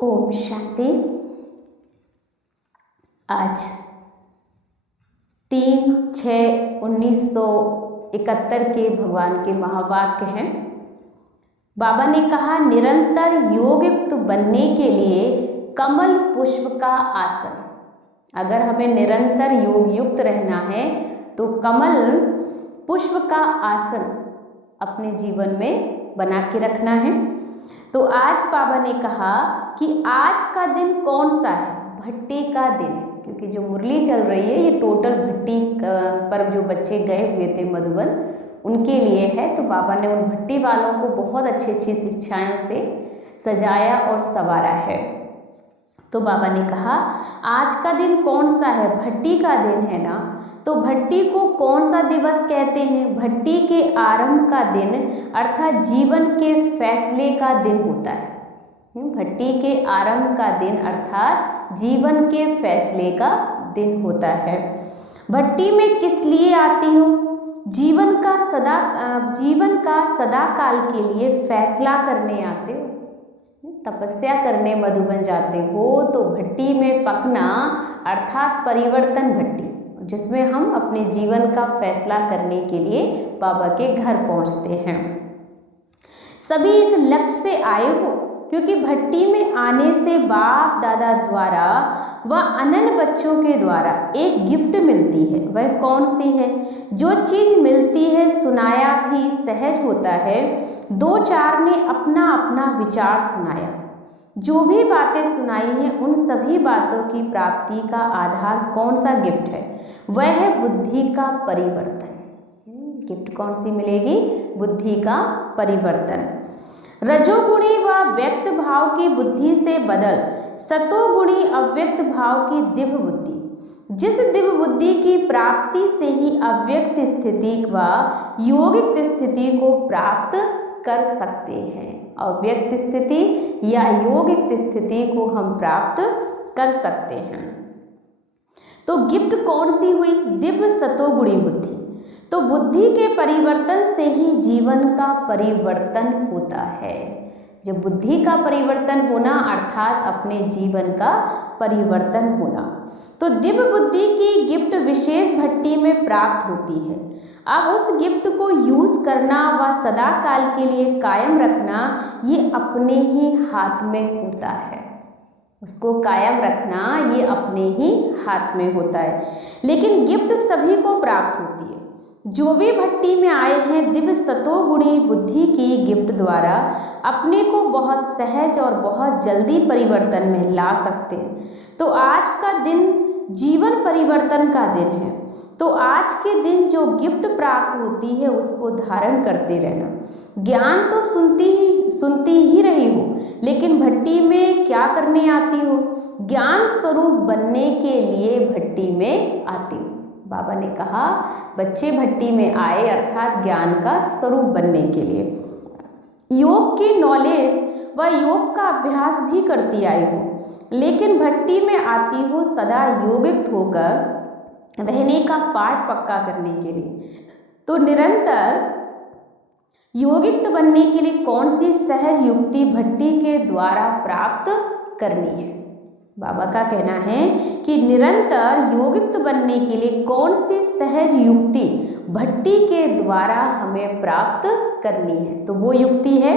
ओम शांति। आज 3/6/1971 के भगवान के महावाक्य हैं। बाबा ने कहा, निरंतर योगयुक्त बनने के लिए कमल पुष्प का आसन। अगर हमें निरंतर योग युक्त रहना है तो कमल पुष्प का आसन अपने जीवन में बना के रखना है। तो आज बाबा ने कहा कि आज का दिन कौन सा है? भट्टी का दिन है, क्योंकि जो मुरली चल रही है ये टोटल भट्टी पर जो बच्चे गए हुए थे मधुबन, उनके लिए है। तो बाबा ने उन भट्टी वालों को बहुत अच्छी अच्छी शिक्षाओं से सजाया और संवारा है। तो बाबा ने कहा, आज का दिन कौन सा है? भट्टी का दिन है ना। तो भट्टी को कौन सा दिवस कहते हैं? भट्टी के आरंभ का दिन, अर्थात जीवन के फैसले का दिन होता है। भट्टी के आरंभ का दिन अर्थात जीवन के फैसले का दिन होता है। भट्टी में किस लिए आती हो? जीवन का सदा काल के लिए फैसला करने आते हो। तपस्या करने मधुबन जाते हो तो भट्टी में पकना अर्थात परिवर्तन भट्टी, जिसमें हम अपने जीवन का फैसला करने के लिए बाबा के घर पहुंचते हैं। सभी इस लक्ष्य से आए हो, क्योंकि भट्टी में आने से बाप दादा द्वारा व अनन्य बच्चों के द्वारा एक गिफ्ट मिलती है। वह कौन सी है? जो चीज़ मिलती है सुनाया भी सहज होता है। दो चार ने अपना अपना विचार सुनाया। जो भी बातें सुनाई हैं उन सभी बातों की प्राप्ति का आधार कौन सा गिफ्ट है? वह है बुद्धि का परिवर्तन। गिफ्ट कौन सी मिलेगी? बुद्धि का परिवर्तन। रजोगुणी व व्यक्त भाव की बुद्धि से बदल सतोगुणी अव्यक्त भाव की दिव्य बुद्धि। जिस दिव्य बुद्धि की प्राप्ति से ही अव्यक्त स्थिति व योगिक स्थिति को प्राप्त कर सकते हैं। अव्यक्त स्थिति या योगिक स्थिति को हम प्राप्त कर सकते हैं। तो गिफ्ट कौन सी हुई? दिव्य सतोगुणी बुद्धि। तो बुद्धि के परिवर्तन से ही जीवन का परिवर्तन होता है। जब बुद्धि का परिवर्तन होना अर्थात अपने जीवन का परिवर्तन होना। तो दिव्य बुद्धि की गिफ्ट विशेष भट्टी में प्राप्त होती है। अब उस गिफ्ट को यूज करना व सदा काल के लिए कायम रखना ये अपने ही हाथ में होता है। उसको कायम रखना ये अपने ही हाथ में होता है। लेकिन गिफ्ट सभी को प्राप्त होती है। जो भी भट्टी में आए हैं दिव्य सतोगुणी बुद्धि की गिफ्ट द्वारा अपने को बहुत सहज और बहुत जल्दी परिवर्तन में ला सकते हैं। तो आज का दिन जीवन परिवर्तन का दिन है। तो आज के दिन जो गिफ्ट प्राप्त होती है उसको धारण करते रहना। ज्ञान तो सुनती ही रही हो, लेकिन भट्टी में क्या करने आती हो? ज्ञान स्वरूप बनने के लिए भट्टी में आती हो। बाबा ने कहा, बच्चे भट्टी में आए अर्थात ज्ञान का स्वरूप बनने के लिए। योग की नॉलेज व योग का अभ्यास भी करती आई हो, लेकिन भट्टी में आती हो सदा योगिक होकर रहने का पाठ पक्का करने के लिए। तो निरंतर योगिक बनने के लिए कौन सी सहज युक्ति भट्टी के द्वारा प्राप्त करनी है? बाबा का कहना है कि निरंतर योगिक बनने के लिए कौन सी सहज युक्ति भट्टी के द्वारा हमें प्राप्त करनी है। तो वो युक्ति है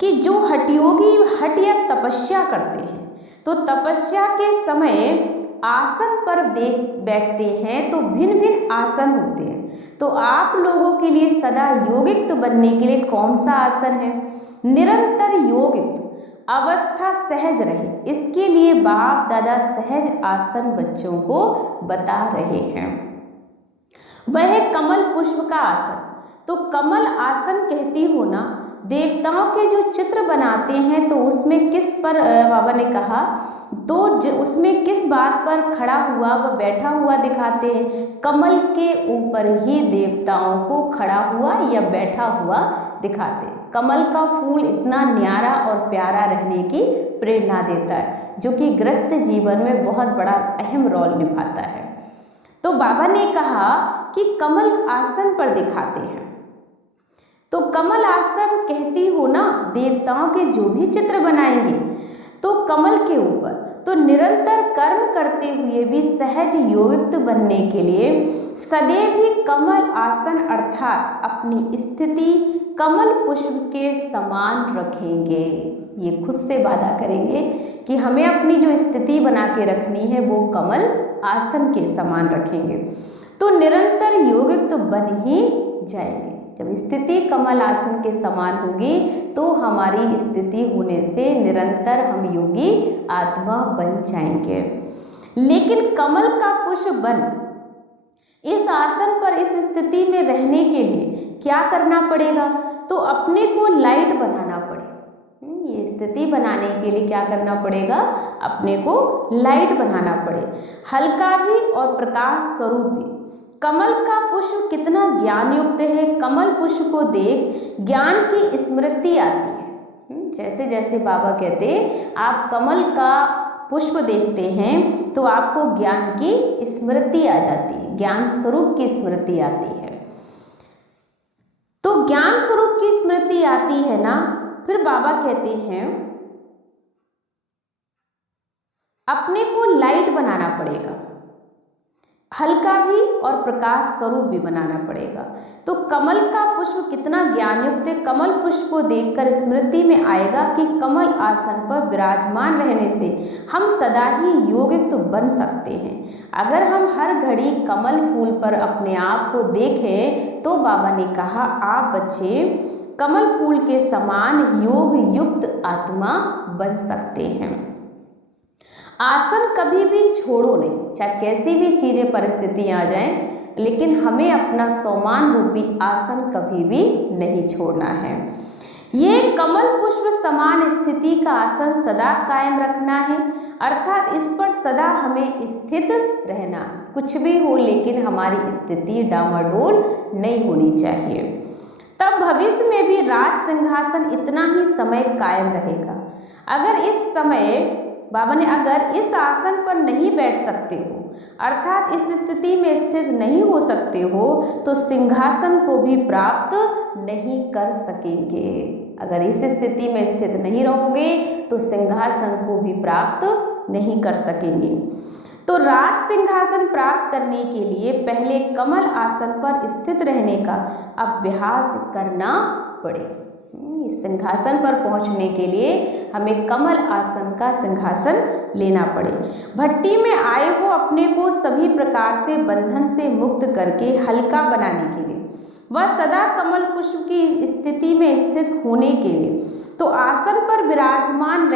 कि जो हठयोगी हठ या तपस्या करते हैं, तो तपस्या के समय आसन पर बैठते हैं तो भिन्न भिन्न आसन होते हैं। तो आप लोगों के लिए सदा योगिक बनने के लिए कौन सा आसन है? निरंतर योगिक अवस्था सहज रहे, इसके लिए बाप दादा सहज आसन बच्चों को बता रहे हैं। वह है कमल पुष्प का आसन। तो कमल आसन कहती हो ना, देवताओं के जो चित्र बनाते हैं तो उसमें किस पर बाबा ने कहा, तो उसमें किस बात पर खड़ा हुआ व बैठा हुआ दिखाते हैं? कमल के ऊपर ही देवताओं को खड़ा हुआ या बैठा हुआ दिखाते हैं। कमल का फूल इतना न्यारा और प्यारा रहने की प्रेरणा देता है, जो कि गृहस्थ जीवन में बहुत बड़ा अहम रोल निभाता है। तो बाबा ने कहा कि कमल आसन पर दिखाते हैं। तो कमल आसन कहती हो ना, देवताओं के जो भी चित्र बनाएंगे तो कमल के ऊपर। तो निरंतर कर्म करते हुए भी सहज योगयुक्त बनने के लिए सदैव ही कमल आसन अर्थात अपनी स्थिति कमल पुष्प के समान रखेंगे। ये खुद से वादा करेंगे कि हमें अपनी जो स्थिति बना के रखनी है वो कमल आसन के समान रखेंगे, तो निरंतर योगयुक्त बन ही जाएंगे। जब स्थिति कमल आसन के समान होगी तो हमारी स्थिति होने से निरंतर हम योगी आत्मा बन जाएंगे। लेकिन कमल का पुष्प बन इस आसन पर इस स्थिति में रहने के लिए क्या करना पड़ेगा? तो अपने को लाइट बनाना पड़ेगा। ये स्थिति बनाने के लिए क्या करना पड़ेगा? अपने को लाइट बनाना पड़े, हल्का भी और प्रकाश स्वरूप भी। कमल का पुष्प कितना ज्ञान युक्त है, कमल पुष्प को देख ज्ञान की स्मृति आती है। जैसे जैसे बाबा कहते आप कमल का पुष्प देखते हैं तो आपको ज्ञान की स्मृति आ जाती है, ज्ञान स्वरूप की स्मृति आती है। तो ज्ञान स्वरूप की स्मृति आती है ना, फिर बाबा कहते हैं अपने को लाइट बनाना पड़ेगा, हल्का भी और प्रकाश स्वरूप भी बनाना पड़ेगा। तो कमल का पुष्प कितना ज्ञान युक्त है, कमल पुष्प को देखकर स्मृति में आएगा कि कमल आसन पर विराजमान रहने से हम सदा ही योगयुक्त बन सकते हैं। अगर हम हर घड़ी कमल फूल पर अपने आप को देखें तो बाबा ने कहा आप बच्चे कमल फूल के समान योग युक्त आत्मा बन सकते हैं। आसन कभी भी छोड़ो नहीं, चाहे कैसी भी चीजें परिस्थितियां आ जाएं, लेकिन हमें अपना सोमान रूपी आसन कभी भी नहीं छोड़ना है। ये कमल पुष्प समान स्थिति का आसन सदा कायम रखना है, अर्थात इस पर सदा हमें स्थित रहना है। कुछ भी हो लेकिन हमारी स्थिति डामाडोल नहीं होनी चाहिए। तब भविष्य में भी राज सिंहासन इतना ही समय कायम रहेगा। अगर इस समय बाबा ने अगर इस आसन पर नहीं बैठ सकते हो, अर्थात इस स्थिति में स्थित नहीं हो सकते हो, तो सिंहासन को भी प्राप्त नहीं कर सकेंगे। अगर इस स्थिति में स्थित नहीं रहोगे तो सिंहासन को भी प्राप्त नहीं कर सकेंगे। तो राज सिंहासन प्राप्त करने के लिए पहले कमल आसन पर स्थित रहने का अभ्यास करना पड़े। इस सिंहासन पर पहुंचने के लिए हमें कमल आसन का सिंहासन लेना पड़े। भट्टी में आए हो अपने को सभी प्रकार से बंधन से मुक्त करके हल्का बनाने के लिए, वह सदा कमल पुष्प की स्थिति में स्थित होने के लिए, तो आसन पर विराजमान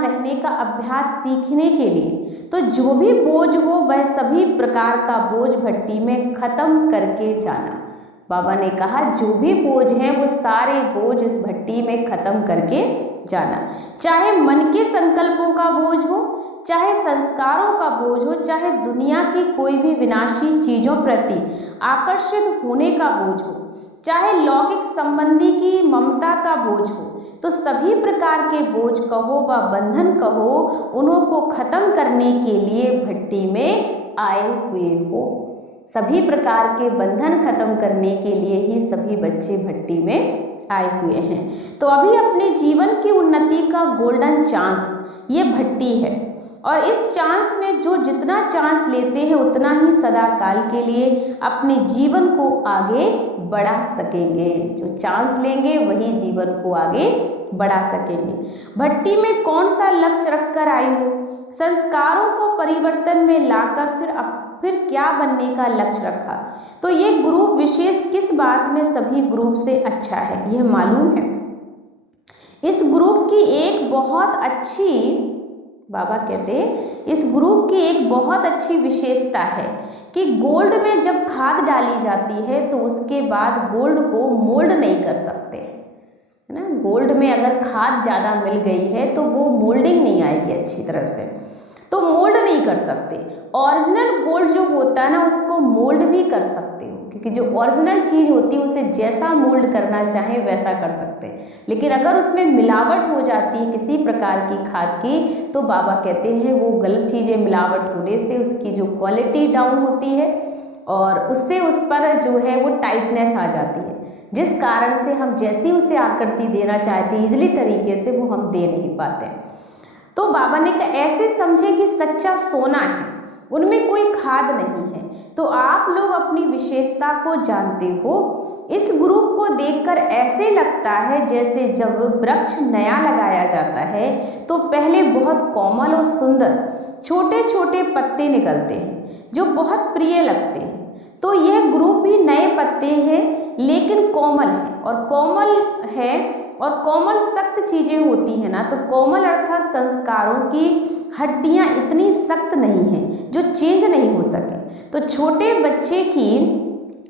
रहने का अभ्यास सीखने के लिए, तो जो भी बोझ हो वह सभी प्रकार का बोझ भट्टी में खत्म करके जाना। बाबा ने कहा जो भी बोझ हैं वो सारे बोझ इस भट्टी में खत्म करके जाना। चाहे मन के संकल्पों का बोझ हो, चाहे संस्कारों का बोझ हो, चाहे दुनिया की कोई भी विनाशी चीज़ों प्रति आकर्षित होने का बोझ हो, चाहे लौकिक संबंधी की ममता का बोझ हो, तो सभी प्रकार के बोझ कहो व बंधन कहो, उन्हों को खत्म करने के लिए भट्टी में आए हुए हो। सभी प्रकार के बंधन खत्म करने के लिए ही सभी बच्चे भट्टी में आए हुए हैं। तो अभी अपने जीवन की उन्नति का गोल्डन चांस ये भट्टी है, और इस चांस में जो जितना चांस लेते हैं उतना ही सदा काल के लिए अपने जीवन को आगे बढ़ा सकेंगे। जो चांस लेंगे वही जीवन को आगे बढ़ा सकेंगे। भट्टी में कौन सा लक्ष्य रखकर आई हो, संस्कारों को परिवर्तन में लाकर फिर क्या बनने का लक्ष्य रखा, तो ये ग्रुप विशेष किस बात में सभी ग्रुप से अच्छा है यह मालूम है। इस ग्रुप की एक बहुत अच्छी, बाबा कहते इस ग्रुप की एक बहुत अच्छी विशेषता है कि गोल्ड में जब खाद डाली जाती है तो उसके बाद गोल्ड को मोल्ड नहीं कर सकते, है ना। गोल्ड में अगर खाद ज़्यादा मिल गई है तो वो मोल्डिंग नहीं आएगी अच्छी तरह से, तो मोल्ड नहीं कर सकते। ओरिजिनल गोल्ड जो होता है ना उसको मोल्ड भी कर सकते हो, क्योंकि जो ओरिजिनल चीज़ होती है उसे जैसा मोल्ड करना चाहे वैसा कर सकते हैं। लेकिन अगर उसमें मिलावट हो जाती है किसी प्रकार की खाद की, तो बाबा कहते हैं वो गलत चीज़ें मिलावट होने से उसकी जो क्वालिटी डाउन होती है और उससे उस पर जो है वो टाइटनेस आ जाती है। जिस कारण से हम जैसी उसे आकृति देना चाहते हैं इजली तरीके से वो हम दे नहीं पाते। तो बाबा ने कहा ऐसे समझे कि सच्चा सोना है, उनमें कोई खाद नहीं है। तो आप लोग अपनी विशेषता को जानते हो। इस ग्रुप को देखकर ऐसे लगता है जैसे जब वृक्ष नया लगाया जाता है तो पहले बहुत कोमल और सुंदर छोटे छोटे पत्ते निकलते हैं जो बहुत प्रिय लगते हैं। तो यह ग्रुप भी नए पत्ते हैं लेकिन कोमल है और कोमल सख्त चीज़ें होती हैं ना, तो कोमल अर्थात संस्कारों की हड्डियाँ इतनी सख्त नहीं हैं जो चेंज नहीं हो सके। तो छोटे बच्चे की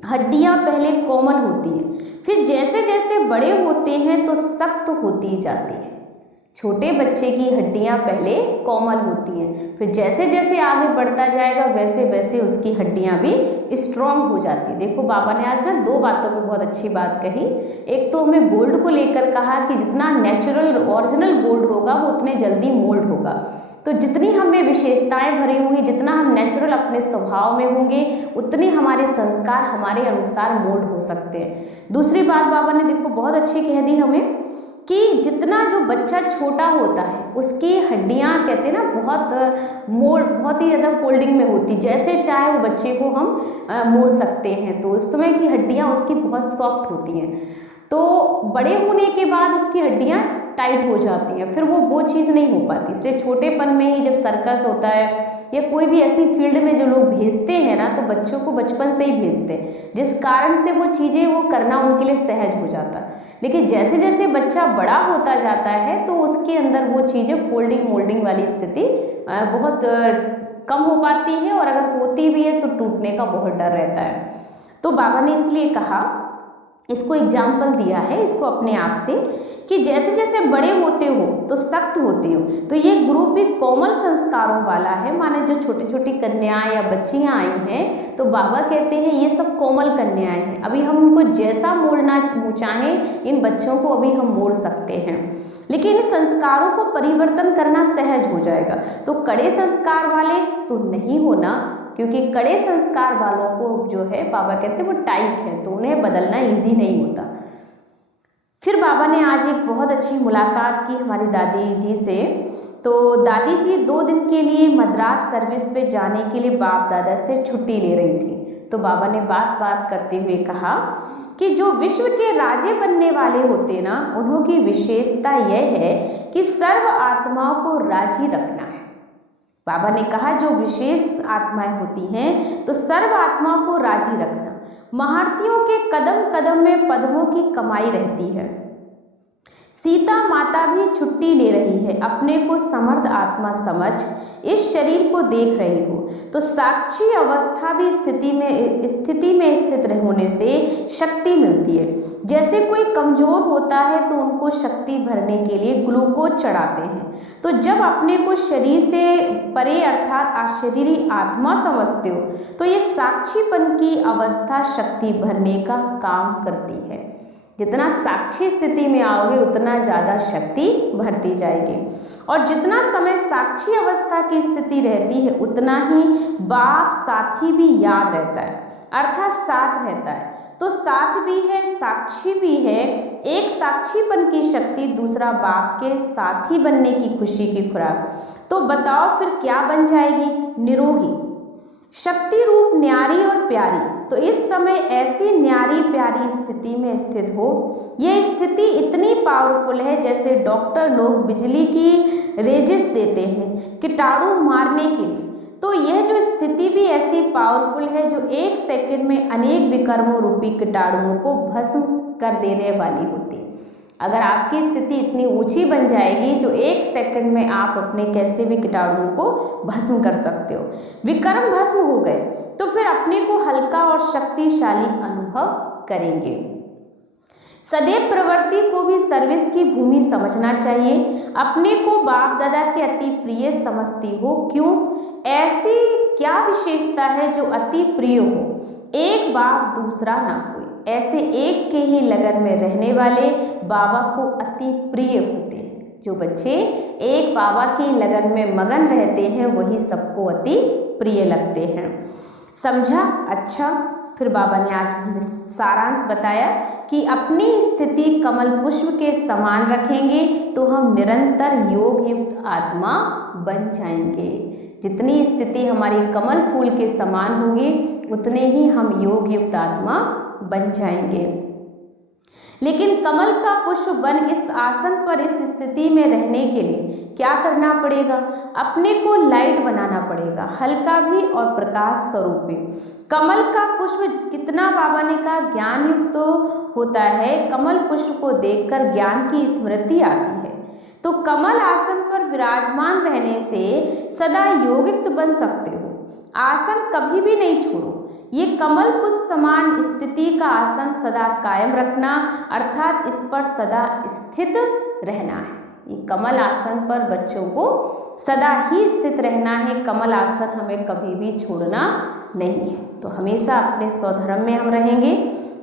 हड्डियाँ पहले कोमल होती हैं, फिर जैसे जैसे बड़े होते हैं तो सख्त होती जाती है। छोटे बच्चे की हड्डियाँ पहले कोमल होती हैं, फिर जैसे जैसे आगे बढ़ता जाएगा वैसे वैसे उसकी हड्डियाँ भी स्ट्रॉन्ग हो जाती है। देखो बाबा ने आज ना दो बातों पे बहुत अच्छी बात कही। एक तो हमें गोल्ड को लेकर कहा कि जितना नेचुरल ओरिजिनल गोल्ड होगा वो उतने जल्दी मोल्ड होगा। तो जितनी हमें विशेषताएं भरी होंगी, जितना हम नेचुरल अपने स्वभाव में होंगे, उतने हमारे संस्कार हमारे अनुसार मोल्ड हो सकते हैं। दूसरी बात बाबा ने देखो बहुत अच्छी कह दी हमें कि जितना जो बच्चा छोटा होता है उसकी हड्डियां कहते हैं ना बहुत ही ज़्यादा फोल्डिंग में होती, जैसे चाहे वो बच्चे को हम मोड़ सकते हैं। तो उस समय की हड्डियां उसकी बहुत सॉफ्ट होती हैं। तो बड़े होने के बाद उसकी हड्डियां टाइट हो जाती हैं, फिर वो चीज़ नहीं हो पाती। इसलिए छोटेपन में ही जब सर्कस होता है या कोई भी ऐसी फील्ड में जो लोग भेजते हैं ना, तो बच्चों को बचपन से ही भेजते हैं, जिस कारण से वो चीज़ें वो करना उनके लिए सहज हो जाता है। लेकिन जैसे जैसे बच्चा बड़ा होता जाता है तो उसके अंदर वो चीज़ें फोल्डिंग मोल्डिंग वाली स्थिति बहुत कम हो पाती है, और अगर होती भी है तो टूटने का बहुत डर रहता है। तो बाबा ने इसलिए कहा, इसको एग्जाम्पल दिया है इसको अपने आप से, कि जैसे जैसे बड़े होते हो तो सख्त होते हो। तो ये ग्रुप भी कोमल संस्कारों वाला है। माने जो छोटी छोटी कन्याएं या बच्चियां आई हैं तो बाबा कहते हैं ये सब कोमल कन्याएं हैं, अभी हम उनको जैसा मोड़ना चाहें इन बच्चों को अभी हम मोड़ सकते हैं, लेकिन इन संस्कारों को परिवर्तन करना सहज हो जाएगा। तो कड़े संस्कार वाले तो नहीं होना, क्योंकि कड़े संस्कार वालों को जो है बाबा कहते हैं वो टाइट है, तो उन्हें बदलना ईजी नहीं होता। फिर बाबा ने आज एक बहुत अच्छी मुलाकात की हमारी दादी जी से। तो दादी जी 2 दिन के लिए मद्रास सर्विस पे जाने के लिए बाप दादा से छुट्टी ले रही थी। तो बाबा ने बात करते हुए कहा कि जो विश्व के राजे बनने वाले होते ना, उन्हों की विशेषता यह है कि सर्व आत्माओं को राजी रखना है। बाबा ने कहा जो विशेष आत्माएं होती हैं तो सर्व आत्माओं को राजी रखना। महारथियों के कदम कदम में पद्मों की कमाई रहती है। सीता माता भी छुट्टी ले रही है, अपने को समर्थ आत्मा समझ इस शरीर को देख रही हो। तो साक्षी अवस्था भी स्थिति में स्थित होने से शक्ति मिलती है। जैसे कोई कमजोर होता है तो उनको शक्ति भरने के लिए ग्लूकोज चढ़ाते हैं। तो जब अपने को शरीर से परे अर्थात अशरीरी आत्मा समझते हो तो ये साक्षीपन की अवस्था शक्ति भरने का काम करती है। जितना साक्षी स्थिति में आओगे उतना ज़्यादा शक्ति भरती जाएगी, और जितना समय साक्षी अवस्था की स्थिति रहती है उतना ही बाप साथी भी याद रहता है, अर्थात साथ रहता है। तो साथ भी है, साक्षी भी है। एक साक्षीपन की शक्ति, दूसरा बाप के साथी बनने की खुशी की खुराक। तो बताओ फिर क्या बन जाएगी? निरोगी, शक्ति रूप न्यारी और प्यारी। तो इस समय ऐसी न्यारी प्यारी स्थिति में स्थित हो। यह स्थिति इतनी पावरफुल है जैसे डॉक्टर लोग बिजली की रेजिस देते हैं कीटाणु मारने के लिए। तो यह जो स्थिति भी ऐसी पावरफुल है जो 1 सेकंड में अनेक विकर्मों रूपी कीटाणुओं को भस्म कर देने वाली होती है। अगर आपकी स्थिति इतनी ऊंची बन जाएगी जो 1 सेकंड में आप अपने कैसे भी कीटाणुओं को भस्म कर सकते हो। विकर्म भस्म हो गए तो फिर अपने को हल्का और शक्तिशाली अनुभव करेंगे। सदैव प्रवृत्ति को भी सर्विस की भूमि समझना चाहिए। अपने को बाप दादा के अति प्रिय समझती हो, क्यों? ऐसी क्या विशेषता है जो अति प्रिय हो? एक बाप दूसरा ना कोई। ऐसे एक के ही लगन में रहने वाले बाबा को अति प्रिय होते हैं। जो बच्चे एक बाबा की लगन में मगन रहते हैं वही सबको अति प्रिय लगते हैं। समझा? अच्छा, फिर बाबा ने आज सारांश बताया कि अपनी स्थिति कमल पुष्प के समान रखेंगे तो हम निरंतर योग युक्त आत्मा बन जाएंगे। जितनी स्थिति हमारी कमल फूल के समान होगी उतने ही हम योग युक्त आत्मा बन जाएंगे। लेकिन कमल का पुष्प बन इस आसन पर इस स्थिति में रहने के लिए क्या करना पड़ेगा? अपने को लाइट बनाना पड़ेगा, हल्का भी और प्रकाश स्वरूप भी। कमल का पुष्प कितना बाबा ने कहा ज्ञान युक्त तो होता है, कमल पुष्प को देखकर ज्ञान की स्मृति आती है। तो कमल आसन पर विराजमान रहने से सदा योगिक्त बन सकते हो। आसन कभी भी नहीं छोड़ो। ये कमल पुष्प समान स्थिति का आसन सदा कायम रखना, अर्थात इस पर सदा स्थित रहना है। ये कमल आसन पर बच्चों को सदा ही स्थित रहना है। कमल आसन हमें कभी भी छोड़ना नहीं है। तो हमेशा अपने स्वधर्म में हम रहेंगे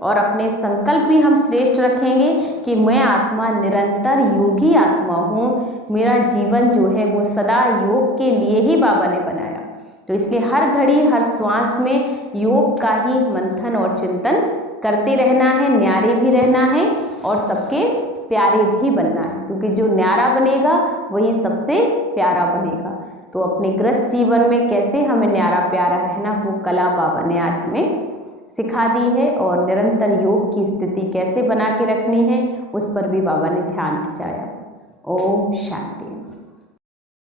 और अपने संकल्प भी हम श्रेष्ठ रखेंगे कि मैं आत्मा निरंतर योगी आत्मा हूँ। मेरा जीवन जो है वो सदा योग के लिए ही बाबा ने बनाया। तो इसलिए हर घड़ी हर श्वास में योग का ही मंथन और चिंतन करते रहना है, न्यारे भी रहना है और सबके प्यारे भी बनना है, क्योंकि जो न्यारा बनेगा वही सबसे प्यारा बनेगा। तो अपने गृहस्थ जीवन में कैसे हमें न्यारा प्यारा रहना वो कला बाबा ने आज हमें सिखा दी है, और निरंतर योग की स्थिति कैसे बना के रखनी है उस पर भी बाबा ने ध्यान खिंचाया। ओम शांति।